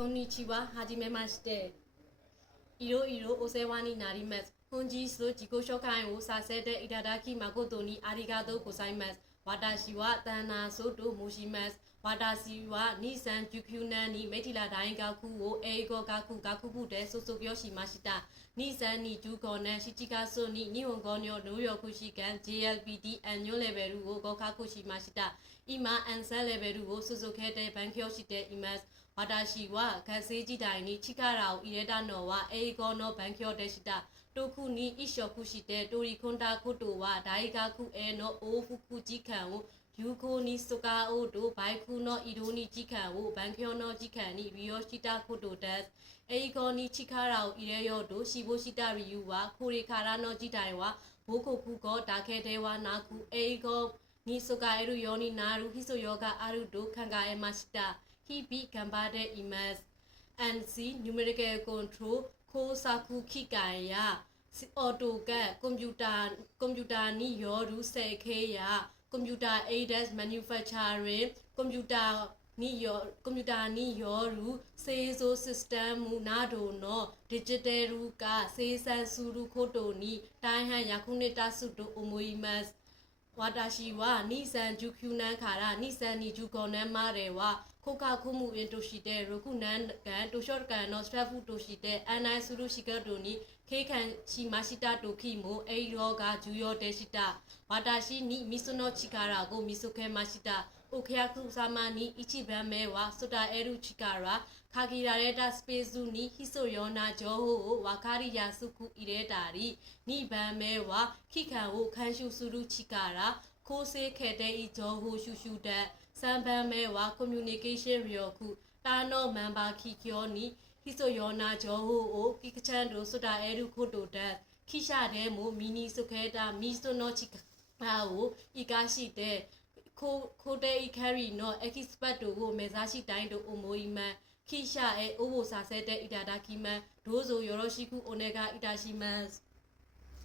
こんにちは、はじめまして。いろいろお世話になります。本日自己紹介をさせていただき誠にありがとうございます。私はダナソと申します。私は2019年にメティラ大学を英語学部で卒業しました。2025年7月に日本語の入力試験 JLPT アンニュレベルを合格しました。今、アンサーレベルを続けて勉強しています。私は学生時代に力を入れたのは英語の勉強でした。特に一色して取り組んだことは大学への往復時間を有効に使おうとバイクの移動に時間を勉強の時間に利用したことです。英語に力を入れようと志望した理由はこれからの時代は母国語だけではなく英語に使えるようになる必要があると考えました。日々頑張っています。ANSI Numerical Control 工作機械やオートカッドコンピューターによる設計やコンピューター Aided Manufacturing コンピューターによる製造システムなどのデジタル化生産することに大変役に立つと思います。私は2019年から2025年までは国家公務員として6年間図書館のスタッフとして案内する仕事に経験しました時も英語が重要でした。私に水の力を見つけました。お客様に一番目は伝える力、限られたスペースに必要な情報を分かりやすく入れたり、2番目は期間を監修する力、構成形的情報収集で、3番目はコミュニケーション力、他のメンバー企業に必要な情報をきちんと伝えることです。記者でも身につけた水の力を生かしてコデイキャリーのエキスパートを目指したいと思います。記者へ応募させていただきます。どうぞよろしくお願いいたします。